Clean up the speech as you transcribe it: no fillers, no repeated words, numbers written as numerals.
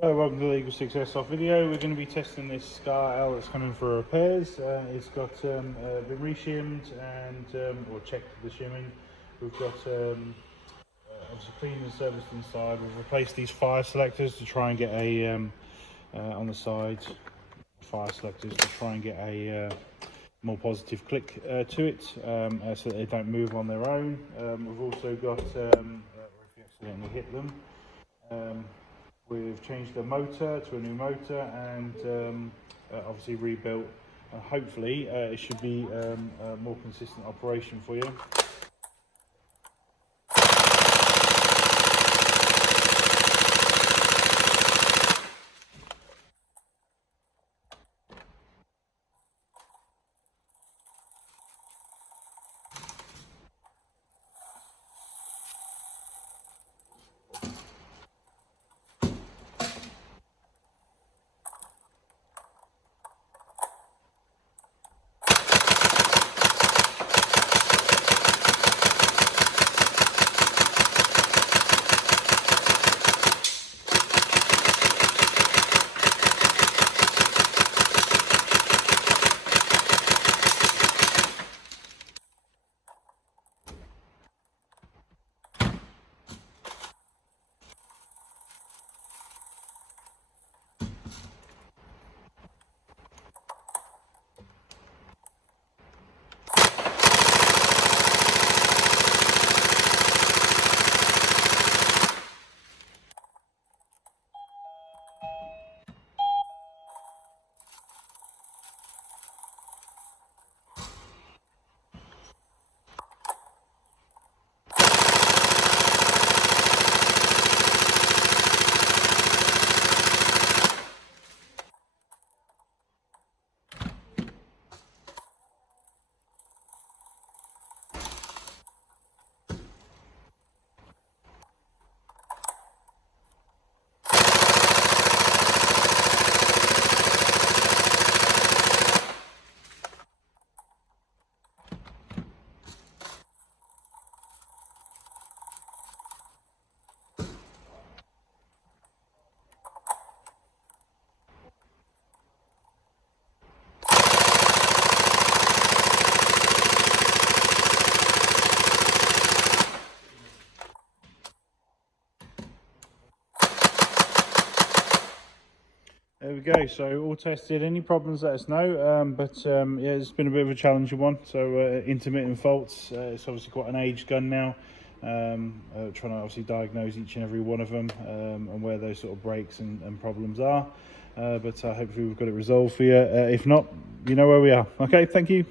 Hello, welcome to the Legal 6 Airsoft video. We're going to be testing this SCAR L that's coming for repairs. It's got been reshimmed and or checked the shimming. We've got obviously cleaned and serviced inside. We've replaced these fire selectors to try and get a on the sides, fire selectors to try and get a more positive click to it, so that they don't move on their own. We've also got if you accidentally hit them. We've changed the motor to a new motor and obviously rebuilt. Hopefully it should be a more consistent operation for you. There we go, so all tested. Any problems, let us know. Yeah, it's been a bit of a challenging one. So intermittent faults, it's obviously quite an aged gun now. Trying to obviously diagnose each and every one of them and where those sort of breaks and problems are. Hopefully we've got it resolved for you. If not, you know where we are. Okay, thank you.